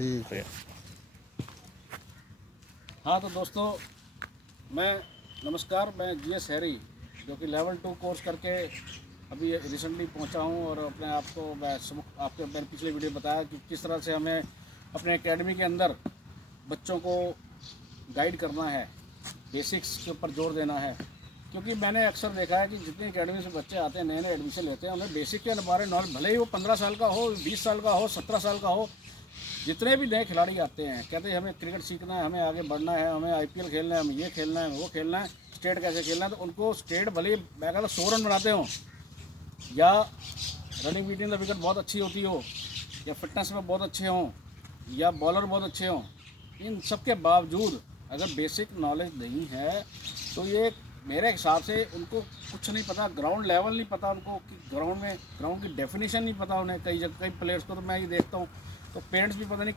ठीक है। हाँ तो दोस्तों, नमस्कार, मैं GS हैरी, जो कि लेवल 2 कोर्स करके अभी रिसेंटली पहुंचा हूं। और अपने आप को मैंने पिछले वीडियो बताया कि किस तरह से हमें अपने एकेडमी के अंदर बच्चों को गाइड करना है, बेसिक्स के ऊपर जोर देना है। क्योंकि मैंने अक्सर देखा है कि जितनी एकेडमी से बच्चे आते हैं, नए नए एडमिशन लेते हैं, उन्हें बेसिक के बारे में नॉलेज, भले ही वो 15 साल का हो, 20 साल का हो, 17 साल का हो, जितने भी नए खिलाड़ी आते हैं कहते हैं हमें क्रिकेट सीखना है, हमें आगे बढ़ना है, हमें IPL खेलना है, हमें ये खेलना है, वो खेलना है, स्टेट कैसे खेलना है। तो उनको स्टेट भले ही मैं कहता 100 रन बनाते हो, या रनिंग बिटवीन द विकेट बहुत अच्छी होती हो, या फिटनेस में बहुत अच्छे हों, या बॉलर बहुत अच्छे हों, इन सब के बावजूद अगर बेसिक नॉलेज नहीं है तो ये मेरे हिसाब से उनको कुछ नहीं पता, ग्राउंड लेवल नहीं पता उनको, कि ग्राउंड की डेफिनेशन नहीं पता उन्हें। कई प्लेयर्स को तो मैं ये देखता हूँ, तो पेरेंट्स भी पता नहीं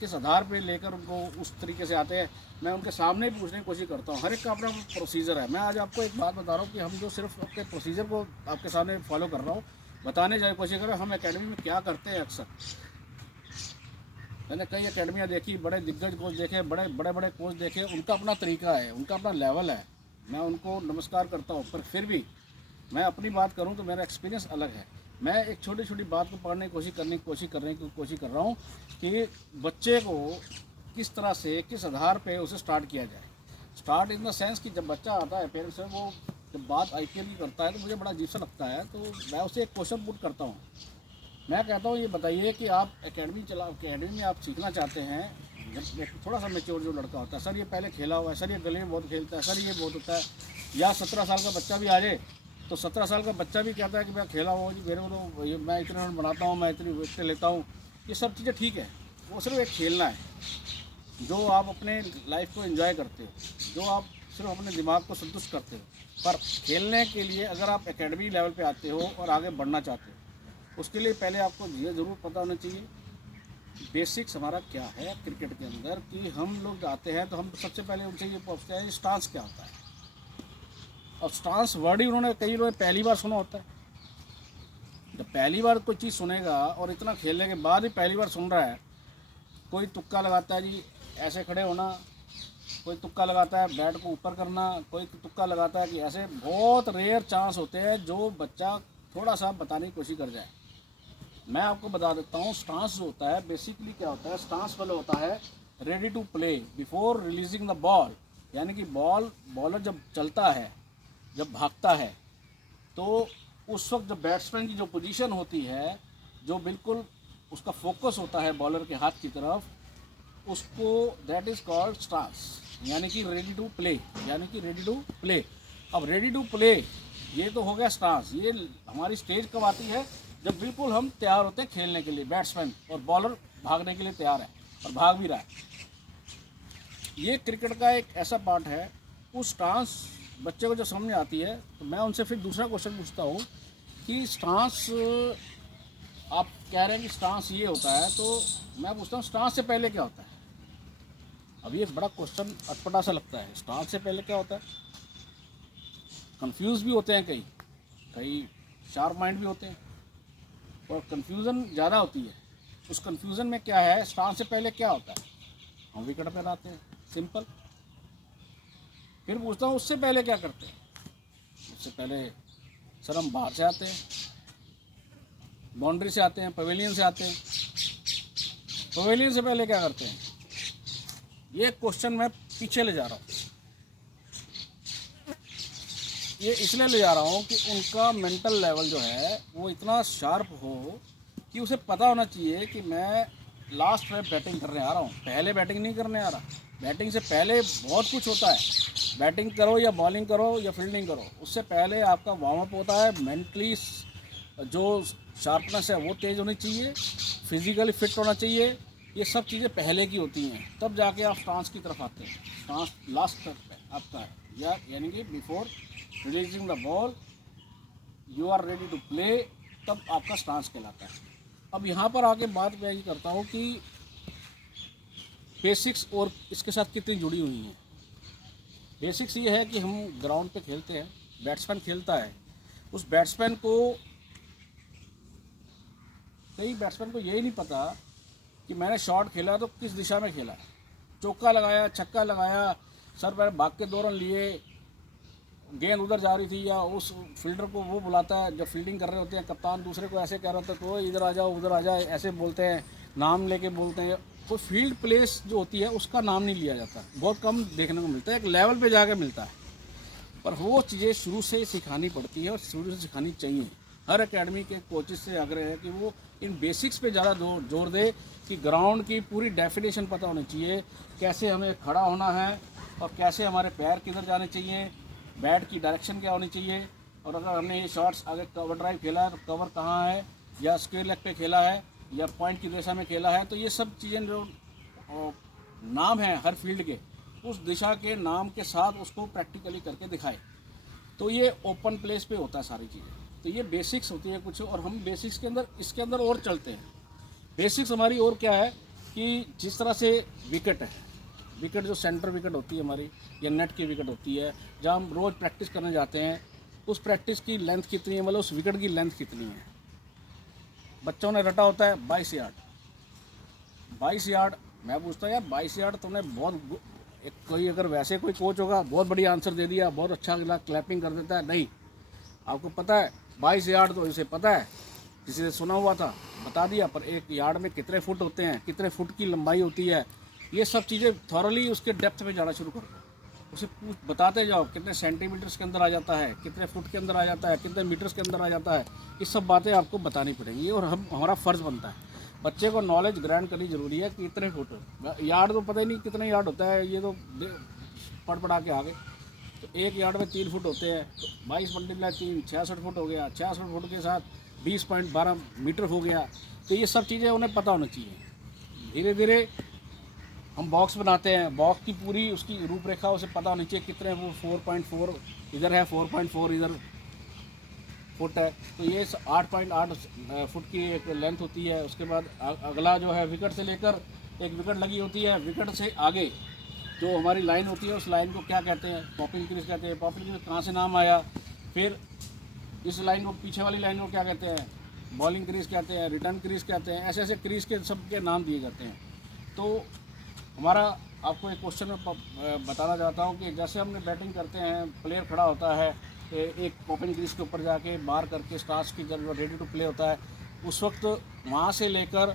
किस आधार पे लेकर उनको उस तरीके से आते हैं। मैं उनके सामने ही पूछने की कोशिश करता हूँ। हर एक का अपना प्रोसीजर है। मैं आज आपको एक बात बता रहा हूँ कि हम जो सिर्फ अपने प्रोसीजर को आपके सामने फॉलो कर रहा हूँ, बताने जाए कोशिश कर रहा हूँ हम एकेडमी में क्या करते हैं। अक्सर मैंने कई एकेडमियाँ देखी, बड़े दिग्गज कोच देखे, बड़े कोच देखे, उनका अपना तरीका है, उनका अपना लेवल है, मैं उनको नमस्कार करता हूँ। पर फिर भी मैं अपनी बात करूँ तो मेरा एक्सपीरियंस अलग है। मैं एक छोटी छोटी बात को पढ़ने की कोशिश कर रहा हूँ कि बच्चे को किस तरह से, किस आधार पे उसे स्टार्ट किया जाए। स्टार्ट इन द सेंस कि जब बच्चा आता है, पेरेंट्स से वो जब बात IPL की करता है तो मुझे बड़ा अजीब सा लगता है। तो मैं उसे एक क्वेश्चन पुट करता हूँ। मैं कहता हूँ ये बताइए कि आप एकेडमी में आप सीखना चाहते हैं। जब थोड़ा सा मेच्योर जो लड़का होता है, सर ये पहले खेला हुआ है, सर ये गली में बहुत खेलता है, सर ये बहुत होता है, या 17 साल का बच्चा भी आ जाए तो 17 साल का बच्चा भी कहता है कि मैं खेला हुआ जी, मेरे को तो मैं इतने रन बनाता हूँ, मैं इतनी विकेट लेता हूँ। ये सब चीज़ें ठीक है, वो सिर्फ एक खेलना है जो आप अपने लाइफ को एंजॉय करते हो, जो आप सिर्फ अपने दिमाग को संतुष्ट करते हो। पर खेलने के लिए अगर आप एकेडमी लेवल पे आते हो और आगे बढ़ना चाहते हो, उसके लिए पहले आपको ये ज़रूर पता होना चाहिए बेसिक्स हमारा क्या है क्रिकेट के अंदर। कि हम लोग आते हैं तो हम सबसे पहले उनसे ये पूछते हैं स्टांस क्या होता है। और स्टांस वर्ड ही कई लोगों ने पहली बार सुना होता है। जब पहली बार कोई चीज़ सुनेगा और इतना खेलने के बाद भी पहली बार सुन रहा है, कोई तुक्का लगाता है जी ऐसे खड़े होना, कोई तुक्का लगाता है बैट को ऊपर करना, कोई तुक्का लगाता है कि ऐसे। बहुत रेयर चांस होते हैं जो बच्चा थोड़ा सा बताने की कोशिश कर जाए। मैं आपको बता देता हूँ स्टांस जो होता है बेसिकली क्या होता है। स्टांस वाला होता है ready to play before releasing the ball. यानी कि बॉलर जब चलता है, जब भागता है, तो उस वक्त जो बैट्समैन की जो पोजीशन होती है, जो बिल्कुल उसका फोकस होता है बॉलर के हाथ की तरफ, उसको दैट इज़ कॉल्ड स्टांस। यानी कि रेडी टू प्ले, यानी कि रेडी टू प्ले। अब रेडी टू प्ले ये तो हो गया स्टांस। ये हमारी स्टेज कब आती है? जब बिल्कुल हम तैयार होते हैं खेलने के लिए, बैट्समैन और बॉलर भागने के लिए तैयार है और भाग भी रहा है। ये क्रिकेट का एक ऐसा पार्ट है। उस स्टांस बच्चे को जो समझ आती है, तो मैं उनसे फिर दूसरा क्वेश्चन पूछता हूँ कि स्टांस, आप कह रहे हैं कि स्टांस ये होता है, तो मैं पूछता हूँ स्टांस से पहले क्या होता है। अभी एक बड़ा क्वेश्चन अटपटा सा लगता है, स्टांस से पहले क्या होता है। कंफ्यूज भी होते हैं कई शार्प माइंड भी होते हैं, और कंफ्यूजन ज़्यादा होती है। उस कंफ्यूजन में क्या है, स्टांस से पहले क्या होता है, हम विकेट पर आते हैं, सिंपल। फिर पूछता हूँ उससे पहले क्या करते हैं। उससे पहले सर हम बाहर से आते हैं, बाउंड्री से आते हैं, पवेलियन से आते हैं। पवेलियन से पहले क्या करते हैं, ये क्वेश्चन मैं पीछे ले जा रहा हूँ। ये इसलिए ले जा रहा हूँ कि उनका मेंटल लेवल जो है वो इतना शार्प हो कि उसे पता होना चाहिए कि मैं लास्ट में बैटिंग करने आ रहा हूँ, पहले बैटिंग नहीं करने आ रहा। बैटिंग से पहले बहुत कुछ होता है। बैटिंग करो या बॉलिंग करो या फील्डिंग करो, उससे पहले आपका वार्म अप होता है। मेंटली जो शार्पनेस है वो तेज़ होनी चाहिए, फिजिकली फिट होना चाहिए। ये सब चीज़ें पहले की होती हैं, तब जाके आप स्टांस की तरफ आते हैं। स्टांस लास्ट तक आपका है, या यानी कि before releasing the ball you are ready to play, तब आपका स्टांस कहलाता है। अब यहाँ पर आके बात मैं ये करता हूँ कि बेसिक्स और इसके साथ कितनी जुड़ी हुई हैं। बेसिक्स ये है कि हम ग्राउंड पे खेलते हैं, बैट्समैन खेलता है, उस बैट्समैन को, कई बैट्समैन को यही नहीं पता कि मैंने शॉट खेला तो किस दिशा में खेला, चौका लगाया, छक्का लगाया, सर मैंने भाग के 2 रन लिए, गेंद उधर जा रही थी, या उस फील्डर को वो बुलाता है जब फील्डिंग कर रहे होते हैं, कप्तान दूसरे को ऐसे कह रहा होता है तो इधर आ जाओ उधर आ जाए, ऐसे बोलते हैं, नाम लेके बोलते हैं। तो फील्ड प्लेस जो होती है उसका नाम नहीं लिया जाता, बहुत कम देखने को मिलता है, एक लेवल पे जाके मिलता है। पर वो चीज़ें शुरू से सिखानी पड़ती है और शुरू से सिखानी चाहिए। हर एकेडमी के कोचेस से आग्रह है कि वो इन बेसिक्स पे ज़्यादा जोर दे कि ग्राउंड की पूरी डेफिनेशन पता होनी चाहिए, कैसे हमें खड़ा होना है और कैसे हमारे पैर किधर जाने चाहिए, बैट की डायरेक्शन क्या होनी चाहिए, और अगर हमने ये शॉट्स आगे कवर ड्राइव खेला है तो कवर कहाँ है, या स्क्वायर लेग पे खेला है या पॉइंट की दिशा में खेला है, तो ये सब चीज़ें जो नाम है हर फील्ड के, उस दिशा के नाम के साथ उसको प्रैक्टिकली करके दिखाए। तो ये ओपन प्लेस पे होता है सारी चीज़ें। तो ये बेसिक्स होती है कुछ, और हम बेसिक्स के अंदर इसके अंदर और चलते हैं। बेसिक्स हमारी और क्या है कि जिस तरह से विकेट है, विकेट जो सेंटर विकेट होती है हमारी या नेट की विकेट होती है, जहाँ हम रोज़ प्रैक्टिस करने जाते हैं, उस प्रैक्टिस की लेंथ कितनी है, मतलब उस विकेट की लेंथ कितनी है। बच्चों ने रटा होता है 22 यार्ड, 22 यार्ड। मैं पूछता हूँ यार 22 यार्ड तुमने बहुत, एक कोई अगर वैसे कोई कोच होगा बहुत बढ़िया आंसर दे दिया, बहुत अच्छा क्लैपिंग कर देता है। नहीं, आपको पता है 22 यार्ड तो इसे पता है, किसी से सुना हुआ था बता दिया, पर एक यार्ड में कितने फुट होते हैं, कितने फुट की लंबाई होती है, ये सब चीज़ें थॉरली उसके डेप्थ में जाना शुरू करो, उसे बताते जाओ कितने सेंटीमीटर्स के अंदर आ जाता है, कितने फुट के अंदर आ जाता है, कितने मीटर्स के अंदर आ जाता है। ये सब बातें आपको बतानी पड़ेंगी और हमारा फ़र्ज़ बनता है बच्चे को नॉलेज ग्रैंड करनी ज़रूरी है कि इतने फुट यार्ड तो पता ही नहीं कितने यार्ड होता है, ये तो पढ़ पढ़ा के आ गए। तो एक यार्ड में 3 फुट होते हैं, तो 22 × 3 66 फुट हो गया, 66 फुट के साथ 20.12 मीटर हो गया। तो ये सब चीज़ें उन्हें पता होनी चाहिए। धीरे धीरे हम बॉक्स बनाते हैं, बॉक्स की पूरी उसकी रूपरेखा उसे पता होनी चाहिए, कितने वो 4.4 इधर है, 4.4 इधर फुट है, तो ये 8.8 फुट की एक लेंथ होती है। उसके बाद अगला जो है विकेट से लेकर एक विकेट लगी होती है, विकेट से आगे जो हमारी लाइन होती है उस लाइन को क्या कहते हैं, पॉपिंग क्रीज कहते हैं। पॉपिंग क्रीज कहाँ से नाम आया, फिर इस लाइन को, पीछे वाली लाइन को क्या कहते हैं, बॉलिंग क्रीज कहते हैं, रिटर्न क्रीज कहते हैं। ऐसे ऐसे क्रीज के सब के नाम दिए जाते हैं। तो हमारा आपको एक क्वेश्चन में बताना चाहता हूँ कि जैसे हमने बैटिंग करते हैं, प्लेयर खड़ा होता है एक पॉपिंग क्रीज के ऊपर जाके बार करके स्टार्स की जब रेडी टू प्ले होता है, उस वक्त वहाँ से लेकर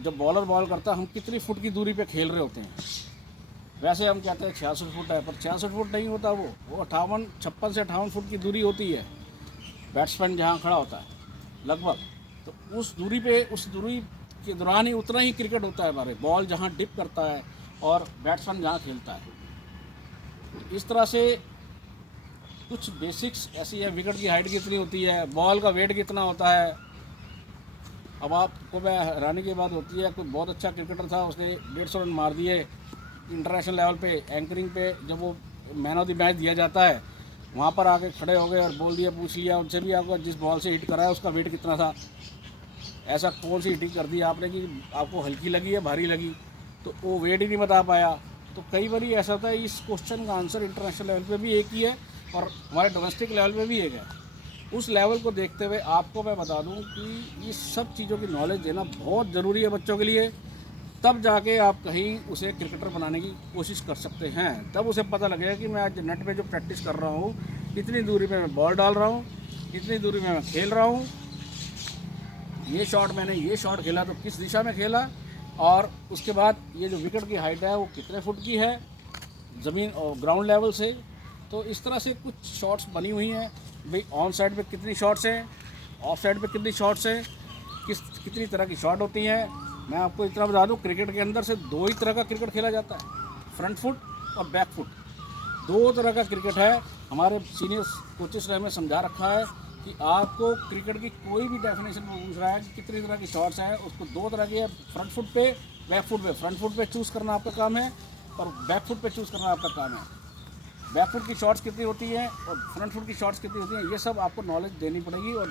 जब बॉलर बॉल करता है हम कितनी फुट की दूरी पे खेल रहे होते हैं। वैसे हम कहते हैं 66 फुट है, पर 66 फुट नहीं होता, वो 56 से 58 फुट की दूरी होती है बैट्समैन जहाँ खड़ा होता है लगभग। तो उस दूरी पे, उस दूरी के दौरान ही उतना ही क्रिकेट होता है हमारे, बॉल जहाँ डिप करता है और बैट्समैन जहाँ खेलता है। इस तरह से कुछ बेसिक्स ऐसी है, विकेट की हाइट कितनी होती है, बॉल का वेट कितना होता है। अब आपको मैं हैरानी की बात होती है, कोई बहुत अच्छा क्रिकेटर था, उसने 150 रन मार दिए इंटरनेशनल लेवल पे, एंकरिंग पे जब वो मैन ऑफ द मैच दिया जाता है वहाँ पर आके खड़े हो गए और बोल दिया, पूछ लिया उनसे भी आपको जिस बॉल से हिट करा है उसका वेट कितना था, ऐसा कौन सी हिटिंग कर दी आपने कि आपको हल्की लगी या भारी लगी, तो वो वेट ही नहीं बता पाया। तो कई बार ऐसा होता है, इस क्वेश्चन का आंसर इंटरनेशनल लेवल पे भी एक ही है और हमारे डोमेस्टिक लेवल पे भी एक है। उस लेवल को देखते हुए आपको मैं बता दूं कि ये सब चीज़ों की नॉलेज देना बहुत ज़रूरी है बच्चों के लिए, तब जाके आप कहीं उसे क्रिकेटर बनाने की कोशिश कर सकते हैं। तब उसे पता लगेगा कि मैं आज नेट पे जो प्रैक्टिस कर रहा हूँ, इतनी दूरी पे मैं बॉल डाल रहा हूँ, इतनी दूरी में मैं खेल रहा हूँ, ये शॉट मैंने ये शॉट खेला तो किस दिशा में खेला, और उसके बाद ये जो विकेट की हाइट है वो कितने फुट की है ज़मीन और ग्राउंड लेवल से। तो इस तरह से कुछ शॉट्स बनी हुई हैं भाई, ऑन साइड पे कितनी शॉट्स हैं, ऑफ साइड पे कितनी शॉट्स हैं, कितनी तरह की शॉट होती हैं। मैं आपको इतना बता दूं, क्रिकेट के अंदर से 2 ही तरह का क्रिकेट खेला जाता है, फ्रंट फुट और बैक फुट, 2 तरह का क्रिकेट है। हमारे सीनियर कोचेस ने हमें समझा रखा है कि आपको क्रिकेट की कोई भी डेफिनेशन में पूछ रहा है कि कितनी तरह की शॉट्स हैं, उसको 2 तरह की है, फ्रंट फुट पे, बैक फुट पे। फ्रंट फुट पे चूज़ करना आपका काम है और बैक फुट पे चूज़ करना आपका काम है। बैक फुट की शॉट्स कितनी होती हैं और फ्रंट फुट की शॉट्स कितनी होती हैं, ये सब आपको नॉलेज देनी पड़ेगी और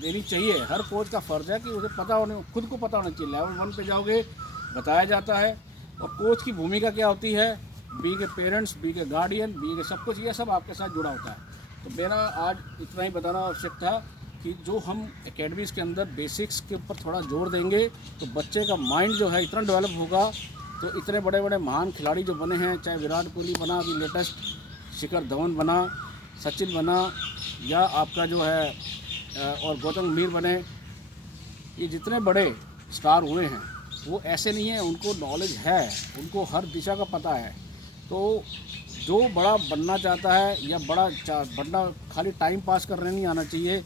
देनी चाहिए। हर कोच का फ़र्ज़ है कि उसे पता होने, खुद को पता होना चाहिए। लेवल 1 पे जाओगे बताया जाता है, और कोच की भूमिका क्या होती है, बी के पेरेंट्स, बी के गार्डियन, बी के सब कुछ, ये सब आपके साथ जुड़ा होता है। तो मेरा आज इतना ही बताना आवश्यक था कि जो हम एकेडमीज़ के अंदर बेसिक्स के ऊपर थोड़ा जोर देंगे तो बच्चे का माइंड जो है इतना डेवलप होगा। तो इतने बड़े बड़े महान खिलाड़ी जो बने हैं, चाहे विराट कोहली बना, अभी लेटेस्ट शिखर धवन बना, सचिन बना, या आपका जो है और गौतम गंभीर बने, ये जितने बड़े स्टार हुए हैं वो ऐसे नहीं है, उनको नॉलेज है, उनको हर दिशा का पता है। तो जो बड़ा बनना चाहता है या बनना खाली टाइम पास करने नहीं आना चाहिए,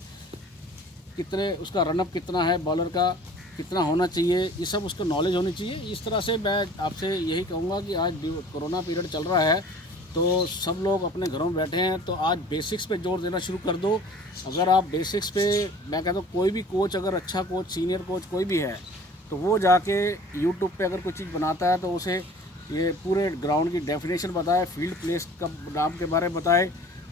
कितने उसका रनअप कितना है, बॉलर का कितना होना चाहिए, ये सब उसको नॉलेज होनी चाहिए। इस तरह से मैं आपसे यही कहूँगा कि आज कोरोना पीरियड चल रहा है तो सब लोग अपने घरों में बैठे हैं, तो आज बेसिक्स पे जोर देना शुरू कर दो। अगर आप बेसिक्स पे, मैं कहता हूँ कोई भी कोच, अगर अच्छा कोच, सीनियर कोच कोई भी है, तो वो जाके यूट्यूब पे अगर कोई चीज़ बनाता है तो उसे ये पूरे ग्राउंड की डेफिनेशन बताए, फील्ड प्लेस का नाम के बारे में बताए।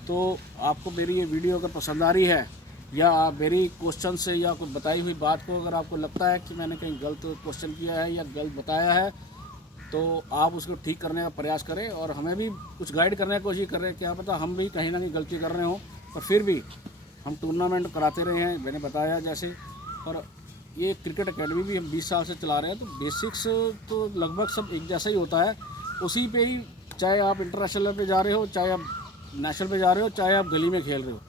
तो आपको मेरी ये वीडियो अगर पसंद आ रही है, या आप मेरी क्वेश्चन से या कोई बताई हुई बात को अगर आपको लगता है कि मैंने कहीं गलत क्वेश्चन किया है या गलत बताया है, तो आप उसको ठीक करने का प्रयास करें और हमें भी कुछ गाइड करने की कोशिश करें। क्या पता हम भी कहीं ना कहीं गलती कर रहे हों, पर फिर भी हम टूर्नामेंट कराते रहे हैं, मैंने बताया जैसे। और ये क्रिकेट एकेडमी भी हम 20 साल से चला रहे हैं, तो बेसिक्स तो लगभग सब एक जैसा ही होता है। उसी पे ही, चाहे आप इंटरनेशनल लेवल पे जा रहे हो, चाहे आप नेशनल पे जा रहे हो, चाहे आप गली में खेल रहे हो,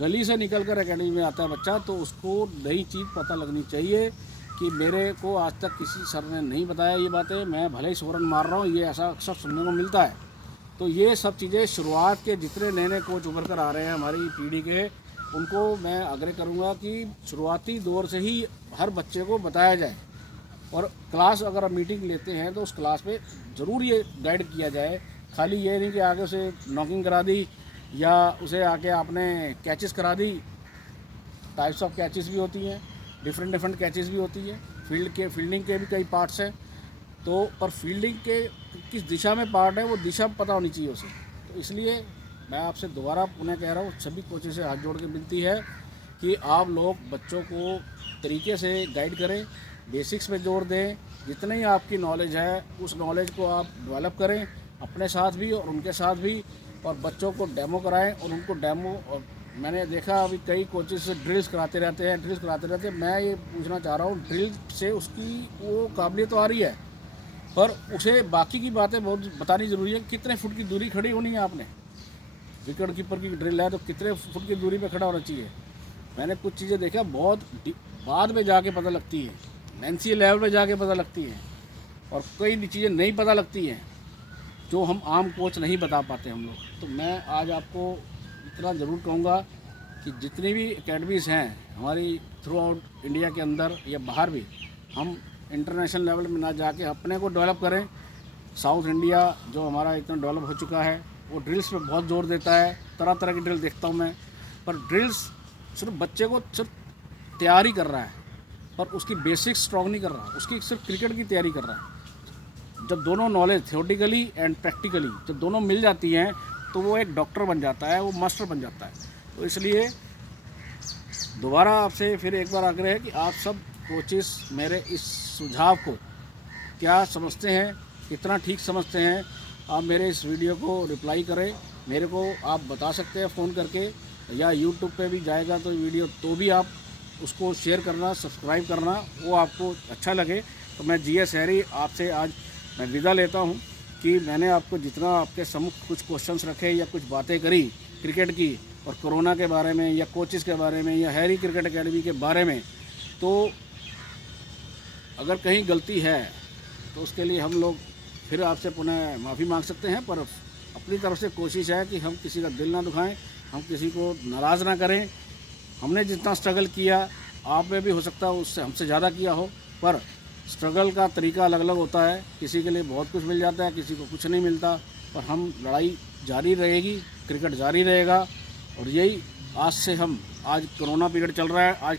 गली से निकल कर अकेडमी में आता है बच्चा, तो उसको नई चीज़ पता लगनी चाहिए कि मेरे को आज तक किसी सर ने नहीं बताया ये बातें, मैं भले ही सोरन मार रहा हूँ, ये ऐसा अक्सर सुनने को मिलता है। तो ये सब चीज़ें शुरुआत के जितने नए नए कोच उभर कर आ रहे हैं हमारी पीढ़ी के, उनको मैं आग्रह करूँगा कि शुरुआती दौर से ही हर बच्चे को बताया जाए। और क्लास अगर आप मीटिंग लेते हैं तो उस क्लास में ज़रूर ये गाइड किया जाए। खाली ये नहीं कि आगे उसे नॉकिंग करा दी या उसे आके आपने कैचेस करा दी। टाइप्स ऑफ कैचेस भी होती हैं, डिफरेंट कैचेस भी होती हैं, फील्डिंग के भी कई पार्ट्स हैं। तो पर फील्डिंग के किस दिशा में पार्ट है वो दिशा पता होनी चाहिए उसे। तो इसलिए मैं आपसे दोबारा पुनः कह रहा हूँ, सभी कोचेस से हाथ जोड़ के विनती है कि आप लोग बच्चों को तरीके से गाइड करें, बेसिक्स पे जोर दें। जितनी ही आपकी नॉलेज है उस नॉलेज को आप डेवलप करें अपने साथ भी और उनके साथ भी, और बच्चों को डेमो कराएं और उनको डेमो। और मैंने देखा अभी कई कोचेस से ड्रिल्स कराते रहते हैं। मैं ये पूछना चाह रहा हूँ, ड्रिल से उसकी वो काबिलियत तो आ रही है, पर उसे बाकी की बातें बहुत बतानी ज़रूरी है। कितने फुट की दूरी खड़ी होनी है आपने, विकेट कीपर की ड्रिल है तो कितने फुट की दूरी पे खड़ा होना चाहिए। मैंने कुछ चीज़ें देखा बहुत बाद में जाके पता लगती है, एनसीए लेवल पे जाके पता लगती हैं, और कई चीज़ें नहीं पता लगती हैं जो हम आम कोच नहीं बता पाते हम लोग। तो मैं आज आपको इतना ज़रूर कहूँगा कि जितनी भी एकेडमीज़ हैं हमारी थ्रू आउट इंडिया के अंदर या बाहर भी, हम इंटरनेशनल लेवल में ना जाके अपने को डेवलप करें। साउथ इंडिया जो हमारा इतना डेवलप हो चुका है वो ड्रिल्स पे बहुत जोर देता है, तरह तरह की ड्रिल देखता हूँ मैं, पर ड्रिल्स सिर्फ बच्चे को सिर्फ तैयारी कर रहा है, पर उसकी बेसिक्स स्ट्रॉन्ग नहीं कर रहा, उसकी सिर्फ क्रिकेट की तैयारी कर रहा है। जब दोनों नॉलेज थियोरेटिकली एंड प्रैक्टिकली जब दोनों मिल जाती हैं तो वो एक डॉक्टर बन जाता है, वो मास्टर बन जाता है। तो इसलिए दोबारा आपसे फिर एक बार आग्रह है कि आप सब कोचेस मेरे इस सुझाव को क्या समझते हैं, कितना ठीक समझते हैं। आप मेरे इस वीडियो को रिप्लाई करें, मेरे को आप बता सकते हैं फ़ोन करके, या यूट्यूब पे भी जाएगा तो वीडियो, तो भी आप उसको शेयर करना, सब्सक्राइब करना, वो आपको अच्छा लगे। तो मैं GS हैरी आपसे आज मैं विदा लेता हूँ कि मैंने आपको जितना आपके सम्मुख कुछ क्वेश्चंस रखे या कुछ बातें करी क्रिकेट की और कोरोना के बारे में या कोचेस के बारे में या हैरी क्रिकेट एकेडमी के बारे में, तो अगर कहीं गलती है तो उसके लिए हम लोग फिर आपसे पुनः माफ़ी मांग सकते हैं। पर अपनी तरफ से कोशिश है कि हम किसी का दिल ना दुखाएं, हम किसी को नाराज़ ना करें। हमने जितना स्ट्रगल किया आप में भी हो सकता है उससे हमसे ज़्यादा किया हो, पर स्ट्रगल का तरीका अलग अलग होता है। किसी के लिए बहुत कुछ मिल जाता है, किसी को कुछ नहीं मिलता, पर हम लड़ाई जारी रहेगी, क्रिकेट जारी रहेगा। और यही आज से हम, आज कोरोना पीरियड चल रहा है, आज